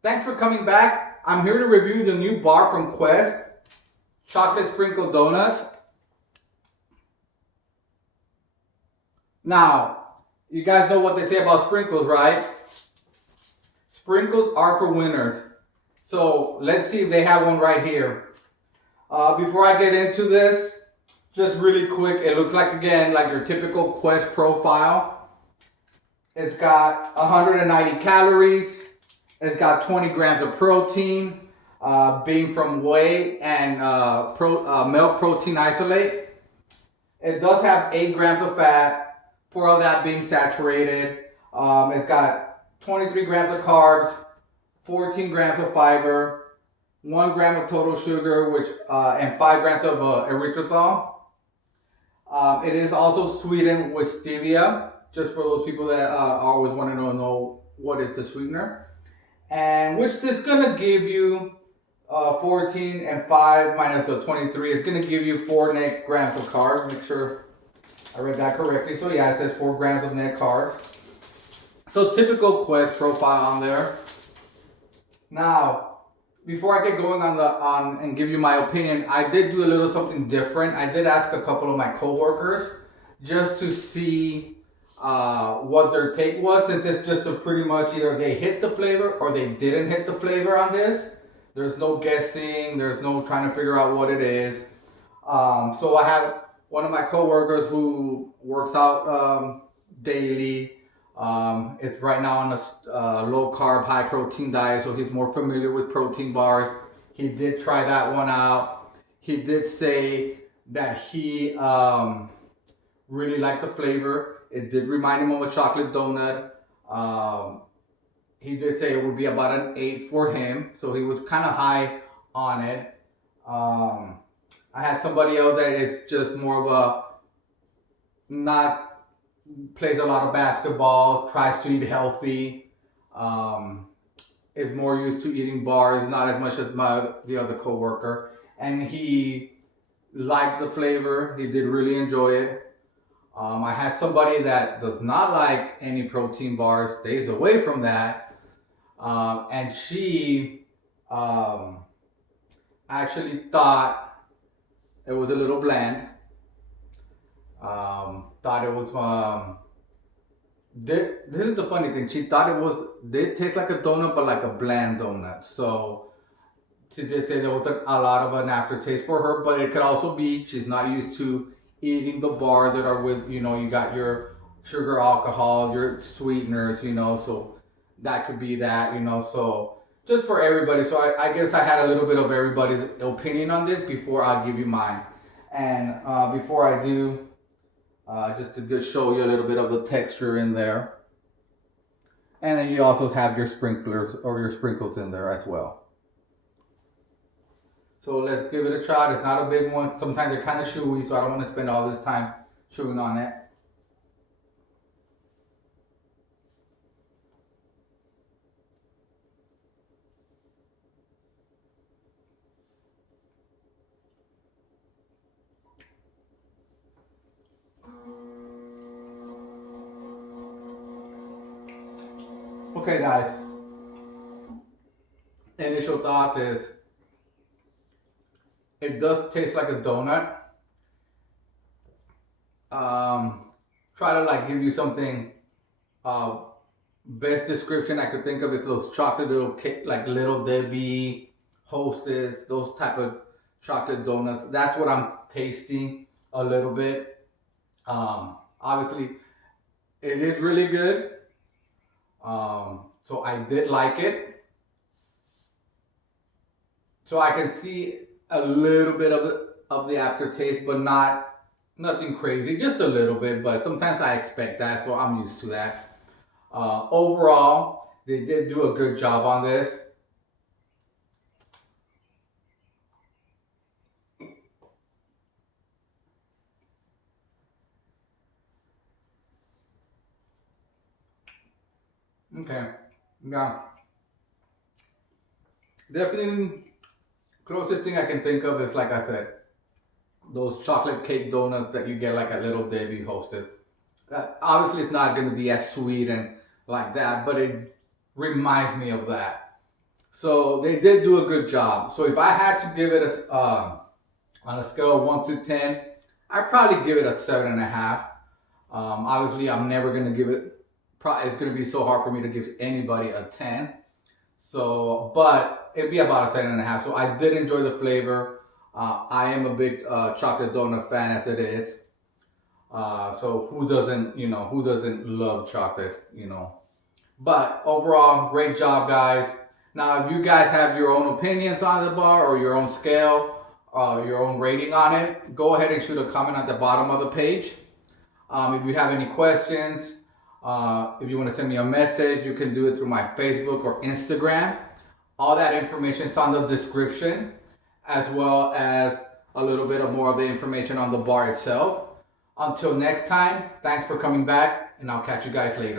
Thanks for coming back. I'm here to review the new bar from Quest, chocolate sprinkle donuts. Now, you guys know what they say about sprinkles, right? Sprinkles are for winners. So let's see if they have one right here. Before I get into this, just really quick, it looks like, again, like your typical Quest profile. It's got 190 calories. It's got 20 grams of protein, being from whey and milk protein isolate. It does have 8 grams of fat, 4 of that being saturated. It's got 23 grams of carbs, 14 grams of fiber, 1 gram of total sugar, and 5 grams of erythritol. It is also sweetened with stevia, just for those people that always want to know what is the sweetener. And which is going to give you 14 and 5 minus the 23. It's going to give you 4 net grams of carbs. Make sure I read that correctly. So yeah, it says 4 grams of net carbs. So typical Quest profile on there. Now, before I get going on and give you my opinion, I did do a little something different. I did ask a couple of my coworkers just to see what their take was, since it's just a pretty much either they hit the flavor or they didn't hit the flavor on this. There's no guessing, there's no trying to figure out what it is. So I have one of my coworkers who works out daily. It's right now on a low carb, high protein diet, so he's more familiar with protein bars. He did try that one out. He did say that he really liked the flavor. It did remind him of a chocolate donut. He did say it would be about an 8 for him, so he was kind of high on it. I had somebody else that is just more of plays a lot of basketball, tries to eat healthy, is more used to eating bars, not as much as the other coworker. And he liked the flavor. He did really enjoy it. I had somebody that does not like any protein bars, stays away from that, and she actually thought it was a little bland. Thought it was this is the funny thing. She thought it did taste like a donut, but like a bland donut. So she did say there was a lot of an aftertaste for her, but it could also be she's not used to eating the bars that are with, you got your sugar, alcohol, your sweeteners, so that could be that, so just for everybody. So I guess I had a little bit of everybody's opinion on this before I give you mine. And before I do, just to show you a little bit of the texture in there. And then you also have your sprinklers or your sprinkles in there as well. So let's give it a try. It's not a big one. Sometimes they're kind of chewy, so I don't want to spend all this time chewing on it. Okay, guys. Initial thought is it does taste like a donut. Try to give you something. Best description I could think of is those chocolate little cake, like Little Debbie, Hostess, those type of chocolate donuts. That's what I'm tasting a little bit. Obviously, it is really good. So I did like it. So I can see a little bit of the aftertaste, but nothing crazy, just a little bit. But sometimes I expect that, so I'm used to that. Overall, they did do a good job on this. Okay, now definitely closest thing I can think of is, like I said, those chocolate cake donuts that you get like at Little Debbie, Hostess. Obviously, it's not going to be as sweet and like that, but it reminds me of that. So they did do a good job. So if I had to give it on a scale of 1 through 10, I'd probably give it a 7.5. Obviously, I'm never gonna give it. It's gonna be so hard for me to give anybody a 10. So, but it'd be about a 7.5. So I did enjoy the flavor. I am a big chocolate donut fan as it is. So who doesn't love chocolate, But overall, great job, guys. Now, if you guys have your own opinions on the bar or your own scale, your own rating on it, go ahead and shoot a comment at the bottom of the page. If you have any questions, if you want to send me a message, you can do it through my Facebook or Instagram. All that information is on the description, as well as a little bit of more of the information on the bar itself. Until next time, thanks for coming back, and I'll catch you guys later.